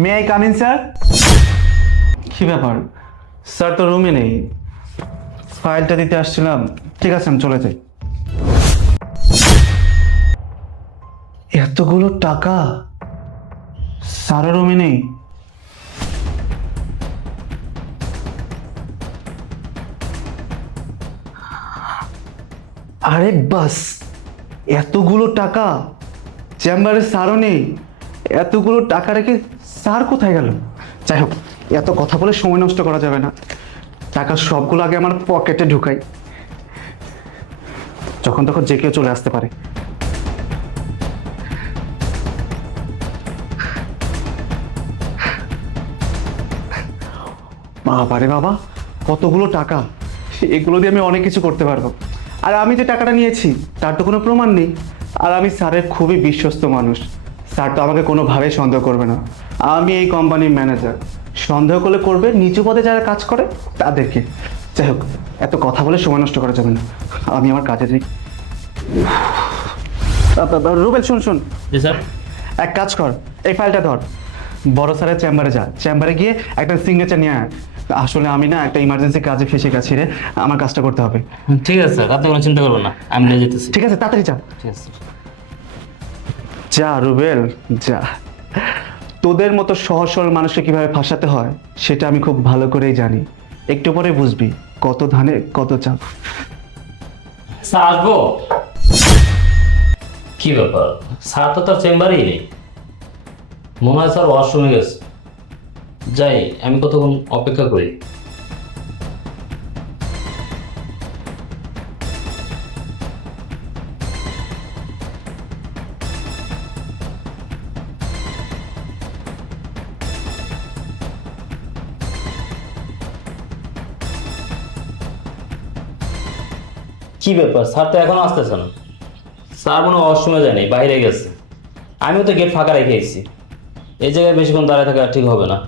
May I come in sir? কি ব্যাপার, sir তো রুমে নেই, ফাইলটা দিতে আসছিলাম। ঠিক আছে, আমি চলে যাই। এতগুলো টাকা, স্যারের রুমে নেই। আরে বাস, এতগুলো টাকা, চেম্বারে স্যারও নেই। এতগুলো টাকা রেখে স্যার কোথায় গেল? যাই হোক, এত কথা বলে সময় নষ্ট করা যাবে না। টাকা সবগুলো আগে আমার পকেটে ঢুকাই, যখন তখন যে কেউ চলে আসতে পারে। বাবারে বাবা, কতগুলো টাকা! এগুলো দিয়ে আমি অনেক কিছু করতে পারবো। আর আমি যে টাকাটা নিয়েছি তার তো কোনো প্রমাণ নেই। আর আমি স্যারের খুবই বিশ্বস্ত মানুষ, স্যার তো আমাকে কোনোভাবেই সন্দেহ করবে না। আমি এই কোম্পানির ম্যানেজার, সন্দেহ করলে করবে নিচু পদে যারা কাজ করে তাদেরকে। যাই হোক, এত কথা বলে সময় নষ্ট করা যাবে না, আমি আমার কাজে যাই। রুবেল, শুন শুন, জি স্যার। এক কাজ কর, এই ফাইলটা ধর, বড় স্যারের চেম্বারে যা, চেম্বারে গিয়ে একটা সিগনেচার নিয়ে আয়। আসলে আমি না একটা ইমার্জেন্সি কাজে ফেসে গেছি রে, আমার কাজটা করতে হবে। ঠিক আছে স্যার, আপনি কোনো চিন্তা করবেন না, আমি নিয়ে যেতেছি। ঠিক আছে, তাড়াতাড়ি যা। ঠিক আছে। যা রুবেল, যা। তোদের মতো সহজ সরল মানুষকে কিভাবে ফাঁসাতে হয় সেটা আমি খুব ভালো করেই জানি। একটু পরে বুঝবি কত ধানে কত চাপ। স্যার আসবো? কি ব্যাপার, স্যার তো তার চেম্বারেই নেই, মনে হয় স্যার ওয়াশরুমে গেছে। যাই, আমি কতক্ষণ অপেক্ষা করি। কি ব্যাপার, স্যার তো এখনো আসতেছে না। স্যার মনে হয় ওয়াশরুমে যায়নি, বাইরে গেছে। আমিও তো গেট ফাঁকা রেখে এসেছি, এই জায়গায় বেশিক্ষণ দাঁড়িয়ে থাকা ঠিক হবে না।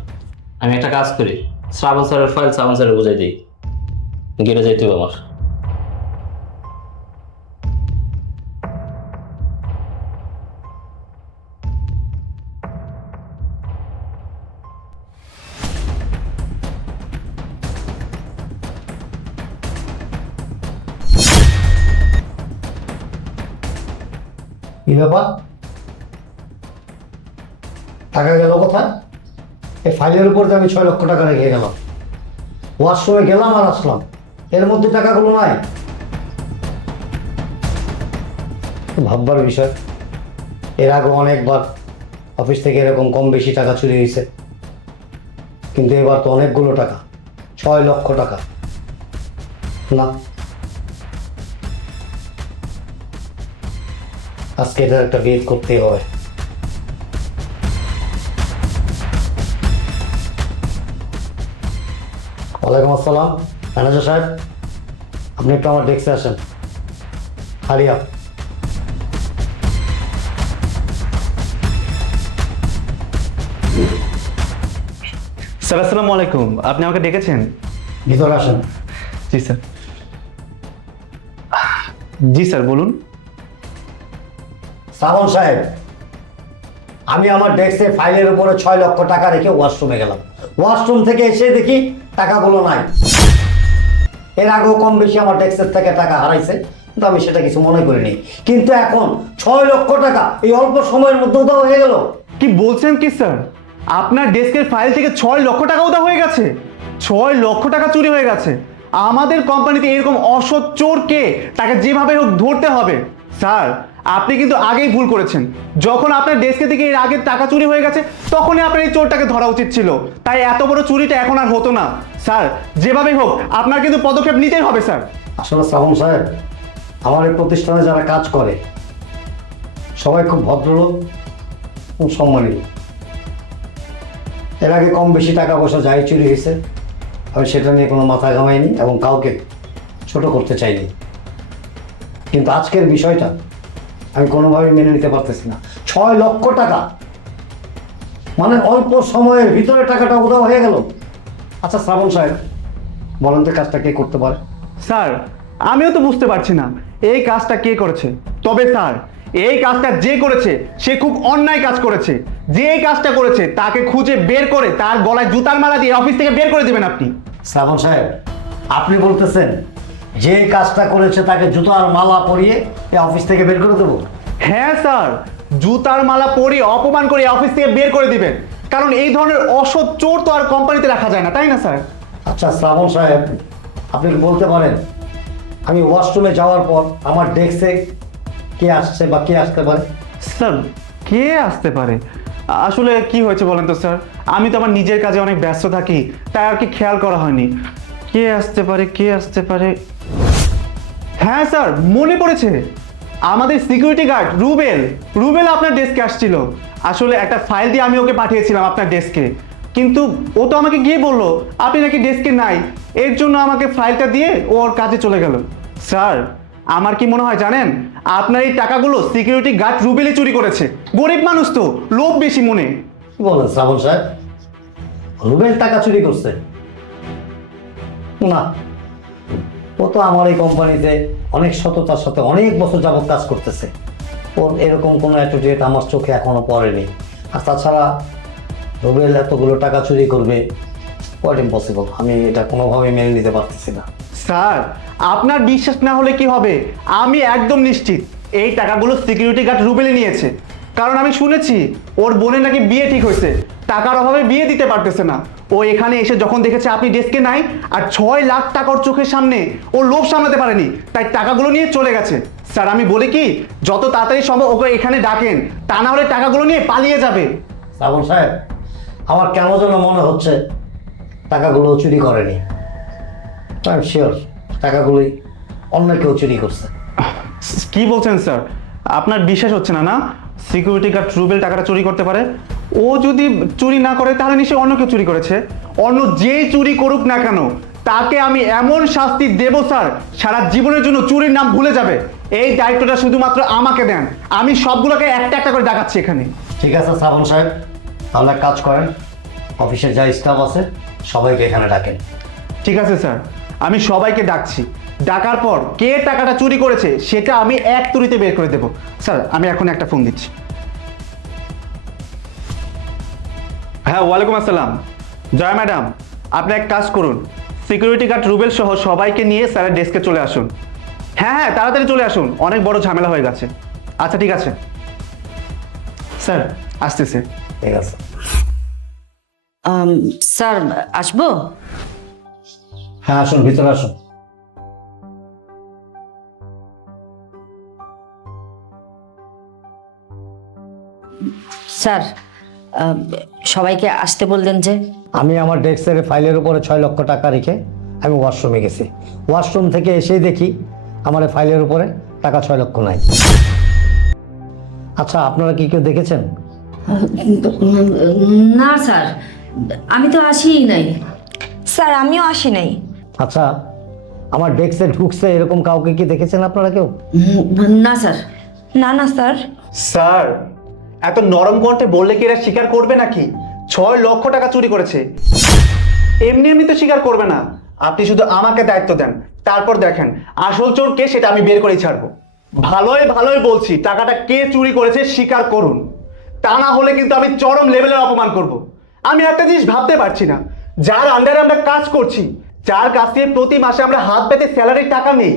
আমি একটা কাজ করি, শ্রাবণ স্যারের ফাইল শ্রাবণ স্যারের বুঝাই দিই, গেটে যাইতে হবে আমার। কি ব্যাপার, টাকা গেল কোথায়? এই ফাইলের উপর যে আমি 6 লক্ষ টাকা রেখে গেলাম, ওয়াশরুমে গেলাম আর আসলাম, এর মধ্যে টাকাগুলো নাই। ভাববার বিষয়, এর আগে অনেকবার অফিস থেকে এরকম কম বেশি টাকা চুরি হয়েছে, কিন্তু এবার তো অনেকগুলো টাকা, 6 লক্ষ টাকা। না, আজকে এটার একটা বেদ করতেই হবে। ওয়ালাইকুম আসসালাম, ম্যানেজার সাহেব, আপনি একটু আমার ডেস্কে আসেন। হারিয়া, স্যার আসসালামু আলাইকুম, আপনি আমাকে ডেকেছেন? ভিতরে আসেন। জি স্যার। জি স্যার, বলুন। শ্রাবণ সাহেব, আমি আমার ডেস্কে ফাইলের উপরে 6 লক্ষ টাকা রেখে ওয়াশরুমে গেলাম, ওয়াশরুম থেকে এসে দেখি টাকাগুলো নাই। এর আগেও কম বেশি আমার ডেস্কের থেকে টাকা হারাইছে, কিন্তু আমি সেটা কিছু মনে করিনি। কিন্তু এখন 6 লক্ষ টাকা এই অল্প সময়ের মধ্যে উধাও হয়ে গেল। কি বলছেন কি স্যার, আপনার ডেস্কের ফাইল থেকে 6 লক্ষ টাকা উধাও হয়ে গেছে? 6 লক্ষ টাকা চুরি হয়ে গেছে? আমাদের কোম্পানিতে এরকম অসৎ চোরকে তাকে যেভাবে হোক ধরতে হবে। স্যার, আপনি কিন্তু আগেই ভুল করেছেন। যখন আপনার ডেস্কে থেকে এর আগে টাকা চুরি হয়ে গেছে তখনই আপনার এই চোরটাকে ধরা উচিত ছিল। তাই এত বড় চুরিটা এখন আর হতো না। স্যার, যেভাবে হোক আপনার কিন্তু পদক্ষেপ নিতেই হবে স্যার। আসলে শ্রাবণ সাহেব, আমার এই প্রতিষ্ঠানে যারা কাজ করে সবাই খুব ভদ্রলোক এবং সম্মানিত। এর আগে কম বেশি টাকা পয়সা যাই চুরি হয়েছে, আমি সেটা নিয়ে কোনো মাথা ঘামাইনি এবং কাউকে ছোট করতে চাইনি। কিন্তু আজকের বিষয়টা আমি কোনোভাবেই মেনে নিতে পারতেছি না। 6 লক্ষ টাকা, মানে অল্প সময়ের ভিতরে টাকাটা উধাও হয়ে গেল। আচ্ছা শ্রাবণ সাহেব, বলেন তো কাজটা কে করতে পারে? স্যার, আমিও তো বুঝতে পারছি না এই কাজটা কে করেছে। তবে স্যার, এই কাজটা যে করেছে সে খুব অন্যায় কাজ করেছে। যে এই কাজটা করেছে তাকে খুঁজে বের করে তার গলায় জুতার মালা দিয়ে অফিস থেকে বের করে দেবেন আপনি। শ্রাবণ সাহেব, আপনি বলতেছেন যে কাজটা করেছে তাকে জুতার মালা পরিয়ে এই অফিস থেকে বের করে দেবো? হ্যাঁ স্যার, জুতার মালা পরিয়ে অপমান করে অফিস থেকে বের করে দিবেন, কারণ এই ধরনের অসৎ চোর তো আর কোম্পানিতে রাখা যায় না, তাই না স্যার? আচ্ছা শ্রাবণ সাহেব, আপনি কি বলতে পারেন আমি ওয়াশরুমে যাওয়ার পর আমার ডেস্কে কে আসছে বা কে আসতে পারে? স্যার, কে আসতে পারে? আসলে কি হয়েছে বলেন তো স্যার, আমি তো আমার নিজের কাজে অনেক ব্যস্ত থাকি, তাই আর কি খেয়াল করা হয়নি। কে আসতে পারে, কে আসতে পারে? হ্যাঁ স্যার, মনে পড়েছে, আমাদের সিকিউরিটি গার্ড রুবেল। রুবেল আপনার ডেস্কে আসছিল। আসলে একটা ফাইল দিয়ে আমি ওকে পাঠিয়েছিলাম আপনার ডেস্কে, কিন্তু ও তো আমাকে গিয়ে বললো আপনি নাকি ডেস্কে নাই, এর জন্য আমাকে ফাইলটা দিয়ে ও ওর কাজে চলে গেল। স্যার, আমার কি মনে হয় জানেন, আপনার এই টাকাগুলো সিকিউরিটি গার্ড রুবেলই চুরি করেছে। গরিব মানুষ তো, লোভ বেশি মনে। কি বলেন শ্রাবণ সাহেব, রুবেল টাকা চুরি করছে? না, ও তো আমার এই কোম্পানিতে অনেক সততার সাথে অনেক বছর যাবত কাজ করতেছে। ওর এরকম কোনো অ্যাটিটিউড আমার চোখে এখনো পড়েনি। আর তাছাড়া রুবেল এতগুলো টাকা চুরি করবে, কোয়াইট ইম্পসিবল। আমি এটা কোনোভাবেই মেনে নিতে পারতেছি না। স্যার, আপনার বিশ্বাস না হলে কি হবে, আমি একদম নিশ্চিত এই টাকাগুলো সিকিউরিটি গার্ড রুবেলই নিয়েছে। কারণ আমি শুনেছি ওর বোনের নাকি বিয়ে ঠিক হয়েছে, টাকার অভাবে বিয়ে দিতে পারতেছে না। ও এখানে এসে যখন দেখেছে আপনি ডেস্কে নাই আর 6 লাখ টাকা ওর চোখের সামনে, ও লোভ সামলাতে পারেনি, তাই টাকাগুলো নিয়ে চলে গেছে। স্যার, আমি বলি কি, যত তাড়াতাড়ি সম্ভব ওকে এখানে ডাকেন, তা না হলে টাকাগুলো নিয়ে পালিয়ে যাবে। শ্রাবণ সাহেব, আমার কেন যেন মনে হচ্ছে টাকাগুলো চুরি করেনি। আই এম শিওর টাকাগুলোই অন্য কেউ চুরি করছে। কি বলছেন স্যার? আপনার বিশ্বাস হচ্ছে না না সিকিউরিটি গার্ড রুবেল টাকাটা চুরি করতে পারে? ও যদি চুরি না করে তাহলে নিশ্চয়ই অন্য কেউ চুরি করেছে। অন্য যেই চুরি করুক না কেন, তাকে আমি এমন শাস্তি দেব স্যার, সারা জীবনের জন্য চুরির নাম ভুলে যাবে। এই দায়িত্বটা শুধুমাত্র আমাকে দেন, আমি সবগুলোকে একটা একটা করে দেখাচ্ছি এখানে। ঠিক আছে শ্রাবণ সাহেব, তাহলে এক কাজ করেন, অফিসের যা স্টাফ আছে সবাইকে এখানে ডাকেন। ঠিক আছে স্যার, আমি সবাইকে ডাকছি। ডাকার পর কে টাকাটা চুরি করেছে সেটা আমি এক তুড়িতে বের করে দেব। স্যার, আমি এখন একটা ফোন দিচ্ছি। হ্যাঁ, ওয়ালাইকুম আসসালাম। জয় ম্যাডাম, আপনি এক কাজ করুন, সিকিউরিটি গার্ড রুবেল সহ সবাইকে নিয়ে স্যারের ডেস্কে চলে আসুন। হ্যাঁ হ্যাঁ, তাড়াতাড়ি চলে আসুন, অনেক বড় ঝামেলা হয়ে গেছে। আচ্ছা ঠিক আছে স্যার, আসতেছে। ঠিক আছে। স্যার, আসবো? হ্যাঁ আসুন, ভিতরে আসুন। স্যার, সবাইকে আসতে বললেন যে? আমি আমার ডেস্কের ফাইলের উপরে 6 লক্ষ টাকা রেখে আমি ওয়াশরুমে গেছি। ওয়াশরুম থেকে এসেই দেখি আমার এই ফাইলের উপরে টাকা 6 লক্ষ নাই। আচ্ছা, আপনারা কি কেউ দেখেছেন? না স্যার, আমি তো আসিই নাই। স্যার, আমিও আসি নাই। আচ্ছা, আমার ডেস্কে ঢুকছে এরকম কাউকে কি দেখেছেন আপনারা কেউ? না স্যার। না না স্যার। স্যার, এত নরম কণ্ঠে বললে কি এরা স্বীকার করবে নাকি? 6 লক্ষ টাকা চুরি করেছে, এমনি এমনি তো স্বীকার করবে না। আপনি শুধু আমাকে দায়িত্ব দেন, তারপর দেখেন আসল চোর কে সেটা আমি বের করেই ছাড়বো। ভালোই ভালোই বলছি, টাকাটা কে চুরি করেছে স্বীকার করুন, তা না হলে কিন্তু আমি চরম লেভেলের অপমান করব। আমি একটা জিনিস ভাবতে পারছি না, যার আন্ডারে আমরা কাজ করছি, যার কাছ থেকে প্রতি মাসে আমরা হাত পেতে স্যালারির টাকা নেই,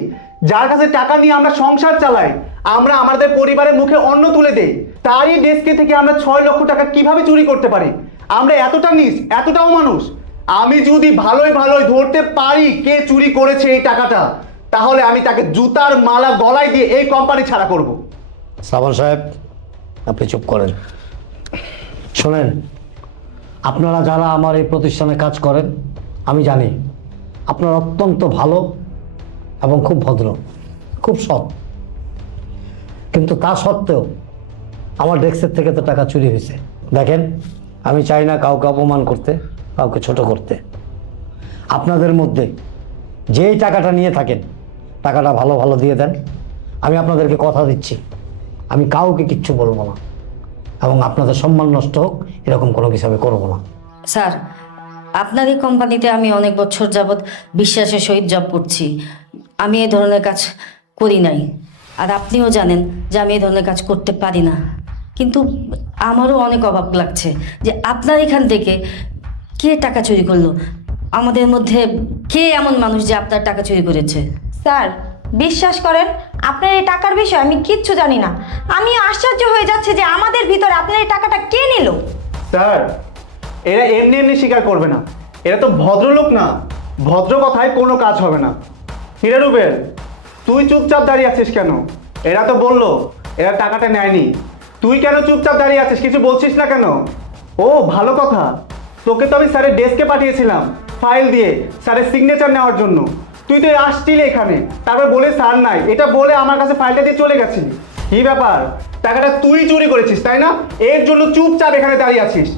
যার কাছে টাকা নিয়ে আমরা সংসার চালাই, আমরা আমাদের পরিবারের মুখে অন্ন তুলে দেই, তারই ডেস্কে থেকে আমরা 6 লক্ষ টাকা কিভাবে চুরি করতে পারি? আমরা এতটা নিচ, এতটাও মানুষ। আমি যদি ভালোই ভালোই ধরতে পারি কে চুরি করেছে এই টাকাটা, তাহলে আমি তাকে জুতার মালা গলায় দিয়ে এই কোম্পানি ছাড়া করব। শ্রাবণ সাহেব, আপনি চুপ করেন। শোনেন, আপনারা যারা আমার এই প্রতিষ্ঠানে কাজ করেন, আমি জানি আপনারা অত্যন্ত ভালো এবং খুব ভদ্র, খুব সৎ। কিন্তু তা সত্ত্বেও আমার ডেস্কের থেকে তো টাকা চুরি হয়েছে। দেখেন, আমি চাই না কাউকে অপমান করতে, কাউকে ছোট করতে। আপনাদের মধ্যে যেই টাকাটা নিয়ে থাকেন, টাকাটা ভালো ভালো দিয়ে দেন। আমি আপনাদেরকে কথা দিচ্ছি, আমি কাউকে কিচ্ছু বলবো না, এবং আপনাদের সম্মান নষ্ট হোক এরকম কোনো কিছু আমি করবো না। স্যার, আপনার এই কোম্পানিতে আমি অনেক বছর যাবৎ বিশ্বাসের সহিত জব করছি, আমি এই ধরনের কাজ করি নাই। আর আপনিও জানেন যে আমি এই ধরনের কাজ করতে পারি না, কিন্তু আমারও অনেক অভাব লাগছে যে আপনার এখান থেকে কে টাকা চুরি করলো, আমাদের মধ্যে কে এমন মানুষ যে আপনার টাকা চুরি করেছে। স্যার বিশ্বাস করেন, আপনার এই টাকার বিষয়ে আমি কিচ্ছু জানি না। আমি আশ্চর্য হয়ে যাচ্ছে যে আমাদের ভিতরে আপনার এই টাকাটা কে নিল। স্যার, এরা এমনি এমনি স্বীকার করবে না, এরা তো ভদ্রলোক না, ভদ্র কথায় কোনো কাজ হবে না। হিরে রুবেল, তুই চুপচাপ দাঁড়িয়ে আছিস কেন? এরা তো বললো এরা টাকাটা নেয়নি, তুই কেন চুপচাপ দাঁড়িয়ে আছিস, কিছু বলছিস না কেন? ও ভালো কথা, তোকে তো আমি স্যারের ডেস্কে পাঠিয়েছিলাম ফাইল দিয়ে স্যারের সিগনেচার নেওয়ার জন্য, তুই তো আসছিলি এখানে, তারপর বলে স্যার নাই এটা বলে আমার কাছে ফাইলটা দিয়ে চলে গেছিলি। কি ব্যাপার, টাকাটা তুই চুরি করেছিস তাই না? এর জন্য চুপচাপ এখানে দাঁড়িয়ে আছিস।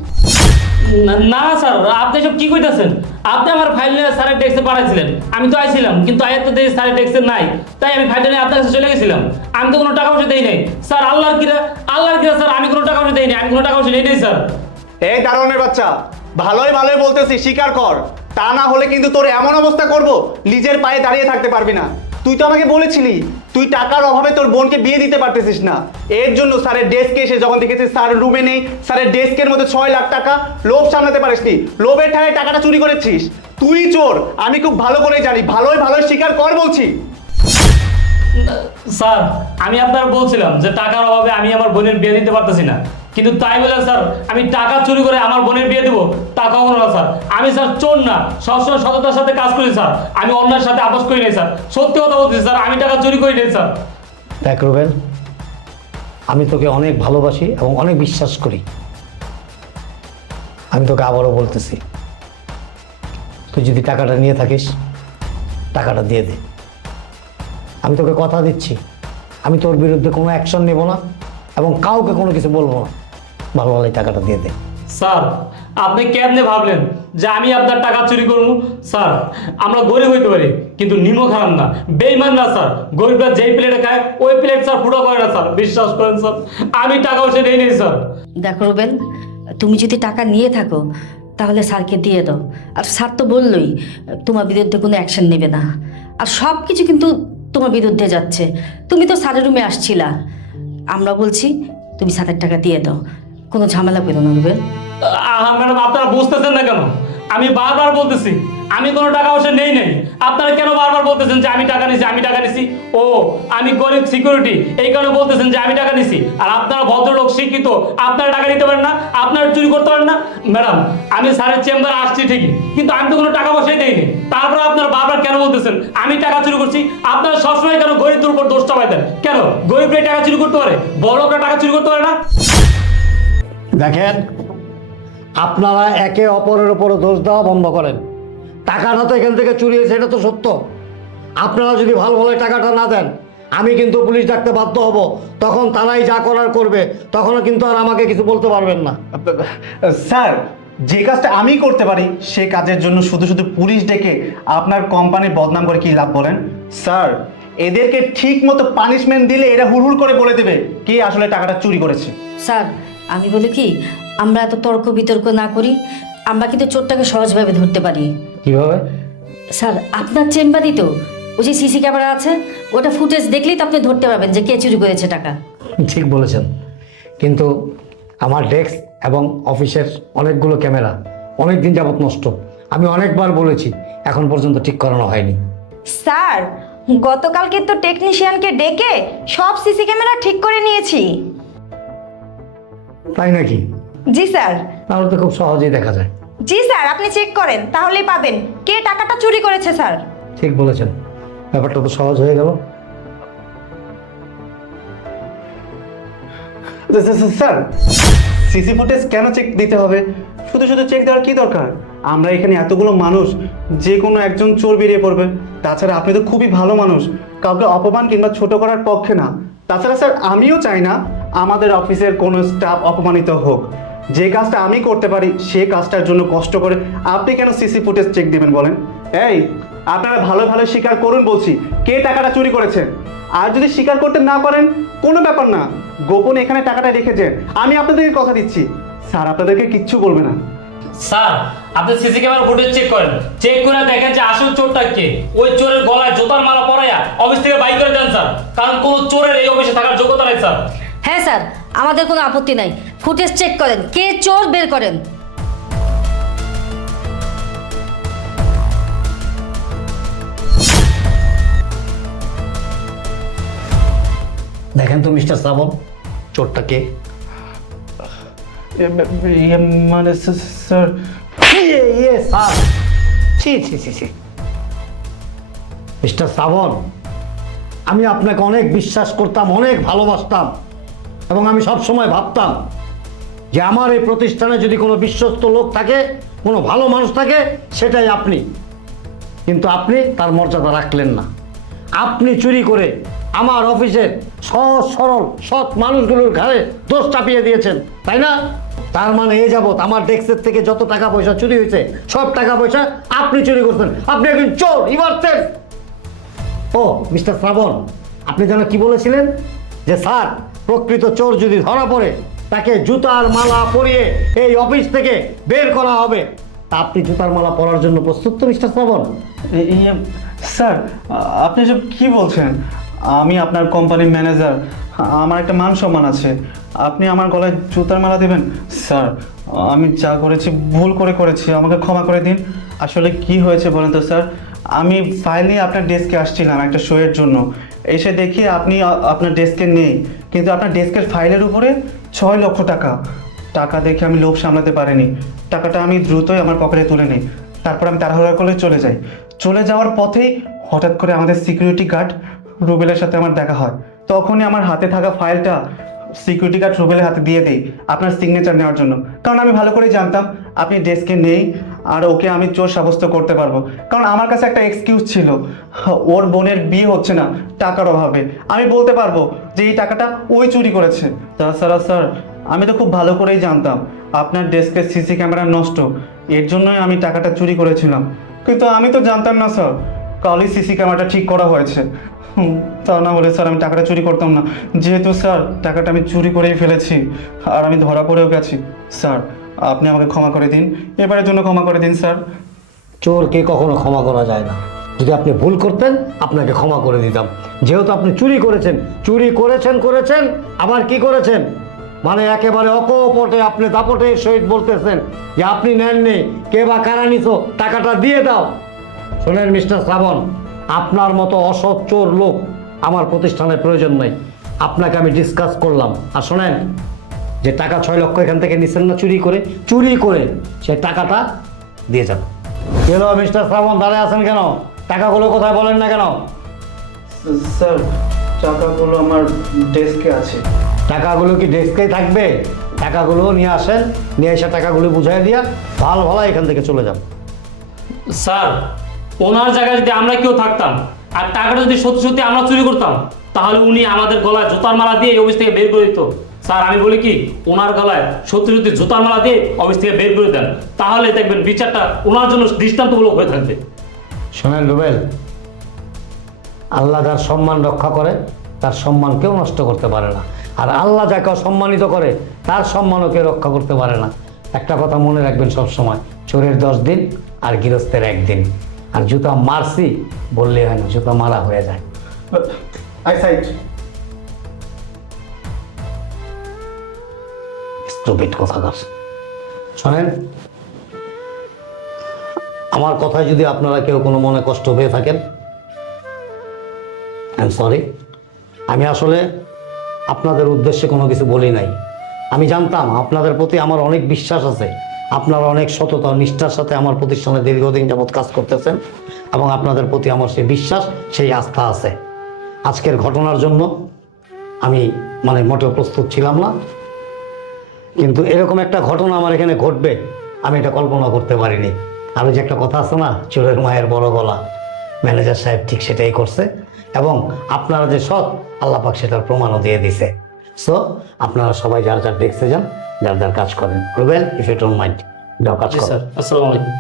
না স্যার, আপনি সব কি কইতাছেন? আপনি আমার ফাইল নিয়ে স্যারের ডেস্কে পাঠাইছিলেন, আমি তো আইছিলাম, কিন্তু আয়াত তো দেখি স্যারের ডেস্কে নাই, তাই আমি ফাইলটা নিয়ে আপনার কাছে চলে গেছিলাম। আমি তো কোনো টাকা পয়সা দেই নাই স্যার, আল্লাহর কিরা স্যার, আমি কোনো টাকা পয়সা দেই নাই, আমি কোনো টাকা পয়সা নেই নাই স্যার। এই দারোয়ানের বাচ্চা, ভালোই ভালোই বলতেছি, স্বীকার কর, তা না হলে কিন্তু তোর এমন অবস্থা করব নিজের পায়ে দাঁড়িয়ে থাকতে পারবি না। তুই তো আমাকে বলেছিলি তুই টাকার অভাবে তোর বোনকে বিয়ে দিতে পারতেছিস না, এর জন্য স্যারের ডেস্কে এসে যখন দেখেছিস স্যার রুমে নেই, স্যারের ডেস্কের মধ্যে 6 লাখ টাকা, লোভ সামলাতে পারিসনি, লোভের ঠায় টাকাটা চুরি করেছিস। তুই চোর, আমি খুব ভালো করে জানি, ভালোই ভালোই স্বীকার কর বলছি। স্যার, আমি আপনার বলছিলাম যে টাকার অভাবে আমি আমার বোনের বিয়ে দিতে পারতেছি না, কিন্তু তাই বলে স্যার আমি টাকা চুরি করে আমার বোনের বিয়ে দেবো তা কখনো না স্যার। আমি স্যার চোর না, সবসময় সততার সাথে কাজ করি স্যার, আমি অন্যের সাথে আপোষ করি নাই স্যার, সত্যি কথা বলতেছি স্যার, আমি টাকা চুরি করি নাই স্যার। দেখ রুবেল, আমি তোকে অনেক ভালোবাসি এবং অনেক বিশ্বাস করি। আমি তোকে আবারও বলতেছি, তুই যদি টাকাটা নিয়ে থাকিস টাকাটা দিয়ে দে। আমি তোকে কথা দিচ্ছি, আমি তোর বিরুদ্ধে কোনো অ্যাকশন নেব না এবং কাউকে কোনো কিছু বলবো না। ভালো ভালো টাকাটা দিয়ে দে। স্যার, আপনি কেমনে ভাবলেন যে আমি আপনার টাকা চুরি করবো? স্যার, আমরা গরিব হইতে পারি কিন্তু নিমক হারাম না, বেইমান না স্যার। গরিবরা যেই প্লেটে খায় ওই প্লেট স্যার ফুটো করে না স্যার, বিশ্বাস করেন স্যার, আমি টাকা পয়সা নেই নেই স্যার। দেখো রুবেল, তুমি যদি টাকা নিয়ে থাকো তাহলে স্যারকে দিয়ে দাও। আর স্যার তো বললোই তোমার বিরুদ্ধে কোনো অ্যাকশন নেবে না, আর সব কিছু কিন্তু তোমার বিরুদ্ধে যাচ্ছে। তুমি তো স্যারের রুমে আসছিলা, আমরা বলছি তুমি স্যারের টাকা দিয়ে দাও, কোনো ঝামেলা করো না রুবেল। ম্যাডাম, আপনারা বুঝতেছেন না কেন? আমি বারবার বলতেছি আমি কোনো টাকা পয়সা নেই নাই, আপনারা কেন বারবার বলতেছেন যে আমি টাকা নিছি, আমি টাকা নিছি? ও, আমি গরিব সিকিউরিটি এই কারণে বলতেছেন যে আমি টাকা নিছি, আর আপনারা ভদ্রলোক শিক্ষিত, আপনারা টাকা নিতে পারেন না, আপনারা চুরি করতে পারেন না। ম্যাডাম, আমি স্যারের চেম্বারে আসছি ঠিকই, কিন্তু আমি তো কোনো টাকা পয়সাই দেইনি, তারপর আপনারা বারবার কেন বলতেছেন আমি টাকা চুরি করছি? আপনারা সবসময় কেন গরিবদের উপর দোষ চাপাই দেন? কেন গরিবরাই টাকা চুরি করতে পারে, বড়লোকরা টাকা চুরি করতে পারে না? দেখেন, আপনারা একে অপরের উপর দোষ দেওয়া বন্ধ করেন। টাকাটা তো এখান থেকে চুরি হয়েছে, এটা তো সত্য। আপনারা যদি ভালো ভালো টাকাটা না দেন আমি কিন্তু পুলিশ ডাকতে বাধ্য হব, তখন তারাই যা করার করবে, তখনও কিন্তু আর আমাকে কিছু বলতে পারবেন না। স্যার, যে কাজটা আমি করতে পারি সে কাজের জন্য শুধু শুধু পুলিশ ডেকে আপনার কোম্পানির বদনাম করে কি লাভ বলেন? স্যার, এদেরকে ঠিক মতো পানিশমেন্ট দিলে এরা হুড়হুড় করে বলে দেবে কে আসলে টাকাটা চুরি করেছে। স্যার, আমি বলি কি, আমরা এত তর্ক বিতর্ক না করি, আমরা কিন্তু চোরটাকে সহজভাবে ধরতে পারি। কিভাবে? স্যার, আপনার চেম্বারই তো ওই যে সিসি ক্যামেরা আছে, ওটা ফুটেজ দেখলেই তো আপনি ধরতে পারবেন যে কে চুরি করেছে টাকা। ঠিক বলেছেন, কিন্তু আমার ডেস্ক এবং অফিসের অনেকগুলো ক্যামেরা অনেক দিন যাবত নষ্ট। আমি অনেকবার বলেছি, এখন পর্যন্ত ঠিক করানো হয়নি। স্যার, গতকাল কিন্তু টেকনিশিয়ানকে ডেকে সব সিসি ক্যামেরা ঠিক করে নিয়েছি। তাই নাকি? জি স্যার। তাহলে তো খুব সহজেই দেখা যায়। জি স্যার, আপনি চেক করেন তাহলেই পাবেন কে টাকাটা চুরি করেছে স্যার। ঠিক বলেছেন, ব্যাপারটা তো সহজ হয়ে গেল। স্যার, সিসি ফুটেজ কেন চেক দিতে হবে? শুধু শুধু চেক দেওয়ার কি দরকার? আমরা এখানে এতগুলো মানুষ, যে কোনো একজন চোর বেরিয়ে পড়বে। তাছাড়া আপনি তো খুবই ভালো মানুষ, কাউকে অপমান কিংবা ছোট করার পক্ষে না। তাছাড়া স্যার, আমিও চাই না আমাদের অফিসের কোনো স্টাফ অপমানিত হোক। যে কাজটা আমি করতে পারি সে কাজটার জন্য কষ্ট করে আপনি কেন সিসি ফুটেজ চেক দিবেন বলেন? এই, আপনারা ভালো ভালো স্বীকার করুন বলছি, কে টাকাটা চুরি করেছেন। আর যদি স্বীকার করতে না পারেন কোনো ব্যাপার না, গোপনে এখানে টাকাটা রেখেছেন, আমি আপনাদেরকে কথা দিচ্ছি স্যার আপনাদেরকে কিচ্ছু বলবে না। স্যার আপনি সিসি ক্যামেরা ফুটেজ চেক করেন, চেক করে দেখেন যে আসল চোরটা কে। ওই চোরের গলায় জুতার মালা পরাইয়া অফিস থেকে বাইর করে দেন স্যার, কারণ কোন চোরের এই অফিসে থাকার যোগ্যতা নাই স্যার। হ্যাঁ স্যার, আমাদের কোনো আপত্তি নাই, ফুটেজ চেক করেন, কে চোর বের করেন। দেখেন তো মিস্টার শ্রাবণ, চোরটা কে? মানে স্যার, স্যার, ছি ছি ছি ছি। মিস্টার শ্রাবণ, আমি আপনাকে অনেক বিশ্বাস করতাম, অনেক ভালোবাসতাম, এবং আমি সব সময় ভাবতাম যে আমার এই প্রতিষ্ঠানে যদি কোনো বিশ্বস্ত লোক থাকে, কোনো ভালো মানুষ থাকে, সেটাই আপনি। কিন্তু আপনি তার মর্যাদা রাখলেন না। আপনি চুরি করে আমার অফিসের সহজ সরল সৎ মানুষগুলোর ঘাড়ে দোষ চাপিয়ে দিয়েছেন, তাই না? তার মানে এই যাবৎ আমার ডেস্কের থেকে যত টাকা পয়সা চুরি হয়েছে, সব টাকা পয়সা আপনি চুরি করছেন। আপনি একজন চোর, ইমার্সেন। ও মিস্টার শ্রাবণ, আপনি যেন কি বলেছিলেন যে স্যার, প্রকৃত চোর যদি ধরা পড়ে তাকে জুতার মালা পরিয়ে এই অফিস থেকে বের করা হবে। তা আপনি জুতার মালা পরার জন্য প্রস্তুত তো মিস্টার শ্রাবণ? স্যার, আপনি সব কি বলছেন? আমি আপনার কোম্পানির ম্যানেজার, আমার একটা মান সম্মান আছে। আপনি আমার গলায় জুতার মালা দেবেন? স্যার, আমি যা করেছি ভুল করেছি, আমাকে ক্ষমা করে দিন। আসলে কি হয়েছে বলেন তো স্যার, আমি ফাইল নিয়ে আপনার ডেস্কে আসছিলাম একটা শোয়ের জন্য, এসে দেখি আপনি আপনার ডেস্কে নেই, কিন্তু আপনার ডেস্কের ফাইলের উপরে 6 লক্ষ টাকা। টাকা দেখে আমি লোভ সামলাতে পারিনি, টাকাটা আমি দ্রুতই আমার পকেটে তুলে নিই। তারপর আমি তাড়াহুড়া করে চলে যাই। চলে যাওয়ার পথেই হঠাৎ করে আমাদের সিকিউরিটি গার্ড রুবেলের সাথে আমার দেখা হয়। তখনই আমার হাতে থাকা ফাইলটা সিকিউরিটি গার্ড রুবেলের হাতে দিয়ে দেই আপনার সিগনেচার নেওয়ার জন্য, কারণ আমি ভালো করেই জানতাম আপনি ডেস্কে নেই, আর ওকে আমি চোর সাব্যস্ত করতে পারবো। কারণ আমার কাছে একটা এক্সকিউজ ছিল, ওর বোনের বিয়ে হচ্ছে না টাকার অভাবে। আমি বলতে পারবো যে এই টাকাটা ওই চুরি করেছে। তাছাড়া স্যার, আমি তো খুব ভালো করেই জানতাম আপনার ডেস্কের সিসি ক্যামেরা নষ্ট, এর জন্যই আমি টাকাটা চুরি করেছিলাম। কিন্তু আমি তো জানতাম না স্যার, কালই সিসি ক্যামেরাটা ঠিক করা হয়েছে। তা না হলে স্যার আমি টাকাটা চুরি করতাম না। যেহেতু স্যার টাকাটা আমি চুরি করেই ফেলেছি, আর আমি ধরা পড়েও গেছি। স্যার, আপনি আমাকে ক্ষমা করে দিন, এবারের জন্য ক্ষমা করে দিন স্যার। চোরকে কখনো ক্ষমা করা যায় না। যদি আপনি ভুল করতেন আপনাকে ক্ষমা করে দিতাম। যেহেতু আপনি চুরি করেছেন, আবার কি করেছেন, মানে একেবারে অকপটে আপনি দাপটের সহিত বলতেছেন যে আপনি নেননি, কে বা কারা নিছো, টাকাটা দিয়ে দাও। শোনেন মিস্টার শ্রাবণ, আপনার মতো অসৎ চোর লোক আমার প্রতিষ্ঠানের প্রয়োজন নেই। আপনাকে আমি ডিসকাস করলাম। আর শোনেন, যে টাকা 6 লক্ষ এখান থেকে নিচ্ছেন না চুরি করে সে টাকাটা দিয়ে যান। কেন মিস্টার শ্রাবণ দাঁড়ায় আছেন কেন? টাকাগুলো কোথায় বলেন না কেন? স্যার, টাকাগুলো আমার ডেস্কে আছে। টাকাগুলো কি ডেস্কেই থাকবে? টাকাগুলো নিয়ে আসেন, নিয়ে এসে টাকাগুলো বুঝাই দিয়া ভালো এখান থেকে চলে যান। স্যার, ওনার জায়গায় যদি আমরা কেউ থাকতাম আর টাকাটা যদি সত্যি সত্যি আমরা চুরি করতাম, তাহলে উনি আমাদের গলায় জুতার মালা দিয়ে এই অফিস থেকে বের করে দিত। স্যার, আমি বলি কি, ওনার গলায় সত্যি সত্যি জুতার মালা দিয়ে অফিস থেকে বের করে দেন, তাহলে দেখবেন বিচারটা ওনার জন্য দৃষ্টান্তমূলক হয়ে থাকবে। শোনেন রুবেল, আল্লাহ যার সম্মান রক্ষা করে তার সম্মান কেউ নষ্ট করতে পারে না, আর আল্লাহ যাকে সম্মানিত করে তার সম্মানও কেউ রক্ষা করতে পারে না। একটা কথা মনে রাখবেন সব সময়, চোরের 10 দিন আর গৃহস্থের 1 দিন। আর জুতা মারছি বললে হয় না, জুতা মারা হয়ে যায়। আইসাইট। স্টুপিড কথাকার। শোনেন, আমার কথায় যদি আপনারা কেউ কোনো মনে কষ্ট পেয়ে থাকেন, আই এম সরি। আমি আসলে আপনাদের উদ্দেশ্যে কোনো কিছু বলি নাই। আমি জানতাম আপনাদের প্রতি আমার অনেক বিশ্বাস আছে, আপনারা অনেক সততা ও নিষ্ঠার সাথে আমার প্রতিষ্ঠানে দীর্ঘদিন যাবৎ কাজ করতেছেন, এবং আপনাদের প্রতি আমার সেই বিশ্বাস, সেই আস্থা আছে। আজকের ঘটনার জন্য আমি মোটেও প্রস্তুত ছিলাম না, কিন্তু এরকম একটা ঘটনা আমার এখানে ঘটবে আমি এটা কল্পনা করতে পারিনি। আরও যে একটা কথা আছে না, চোরের মায়ের বড় গলা, ম্যানেজার সাহেব ঠিক সেটাই করছে, এবং আপনারা যে সৎ, আল্লাহ পাক সেটার প্রমাণও দিয়ে দিছে। সো আপনারা সবাই যার ডেস্কে যান, যার কাজ করেন। Rubel, if you don't mind, যাও কাজ করেন। স্যার, আসসালামু আলাইকুম।